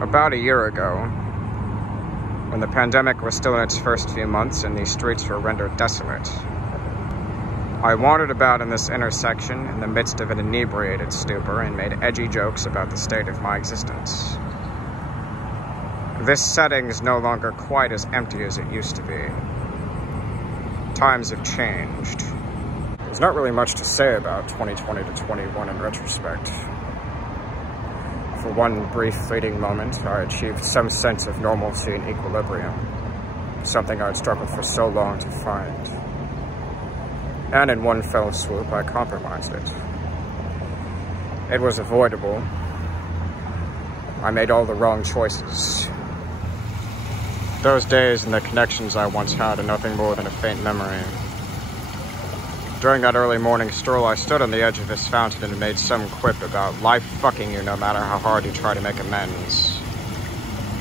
About a year ago, when the pandemic was still in its first few months and these streets were rendered desolate, I wandered about in this intersection in the midst of an inebriated stupor and made edgy jokes about the state of my existence. This setting is no longer quite as empty as it used to be. Times have changed. There's not really much to say about 2020 to 21 in retrospect. For one brief fleeting moment, I achieved some sense of normalcy and equilibrium, something I'd struggled for so long to find. And in one fell swoop, I compromised it. It was avoidable. I made all the wrong choices. Those days and the connections I once had are nothing more than a faint memory. During that early morning stroll, I stood on the edge of this fountain and made some quip about life fucking you no matter how hard you try to make amends,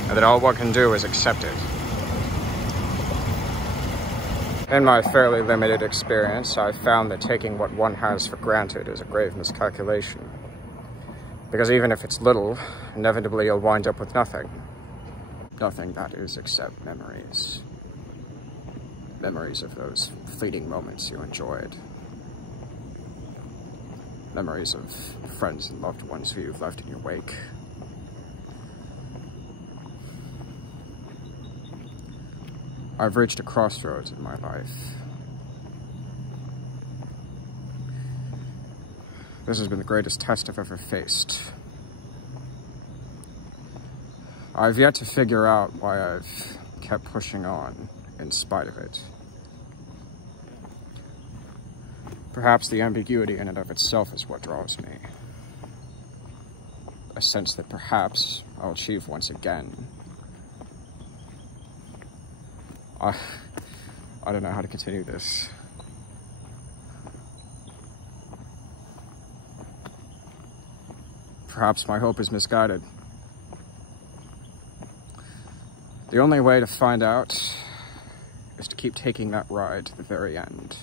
and that all one can do is accept it. In my fairly limited experience, I've found that taking what one has for granted is a grave miscalculation. Because even if it's little, inevitably you'll wind up with nothing. Nothing, that is, except memories. Memories of those fleeting moments you enjoyed. Memories of friends and loved ones who you've left in your wake. I've reached a crossroads in my life. This has been the greatest test I've ever faced. I've yet to figure out why I've kept pushing on in spite of it. Perhaps the ambiguity in and of itself is what draws me. A sense that perhaps I'll achieve once again. I don't know how to continue this. Perhaps my hope is misguided. The only way to find out is to keep taking that ride to the very end.